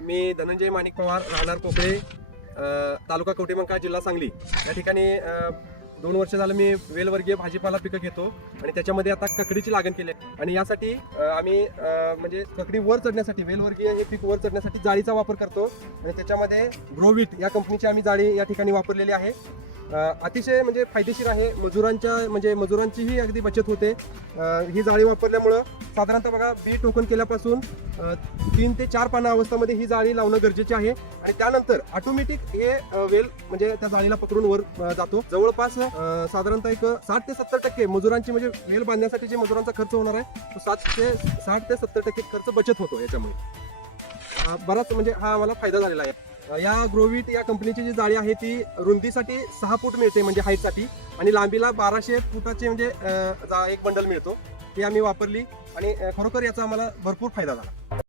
मी धनंजय माणिक पवार, राहणार कोकळे, तालुका कवठेमंकाळ, जिल्हा सांगली. या ठिकाणी 2 वर्ष झालं मी वेलवर्गीय भाजीपाला पिकं घेतो आणि त्याच्यामध्ये आता ककडीची लागण केली आहे. आणि यासाठी आम्ही म्हणजे ककडी वर चढण्यासाठी, वेलवर्गीय हे पीक वर चढण्यासाठी जाळीचा वापर करतो आणि त्याच्यामध्ये ग्रोविट या कंपनीची आम्ही जाळी या ठिकाणी वापरलेली आहे. अतिशय म्हणजे फायदेशीर आहे. मजुरांचीही अगदी बचत होते. ही जाळी वापरल्यामुळं साधारणतः बघा, बी टोकन केल्यापासून 3 ते 4 पानं अवस्थेमध्ये ही जाळी लावणं गरजेचे आहे आणि त्यानंतर ऑटोमॅटिक हे वेल म्हणजे त्या जाळीला पकडून वर जातो. जवळपास साधारणतः एक 60 ते 70% मजुरांची म्हणजे वेल बांधण्यासाठी जे मजुरांचा खर्च होणार आहे तो 60 ते 70% खर्च बचत होतो. याच्यामुळे बराच म्हणजे हा आम्हाला फायदा झालेला आहे. या ग्रोविट या कंपनीची जी जाळी आहे ती रुंदीसाठी 6 फूट मिळते म्हणजे हाईटसाठी, आणि लांबीला 1200 फुटाचे म्हणजे एक बंडल मिळतो. ती आम्ही वापरली आणि खरोखर याचा आम्हाला भरपूर फायदा झाला.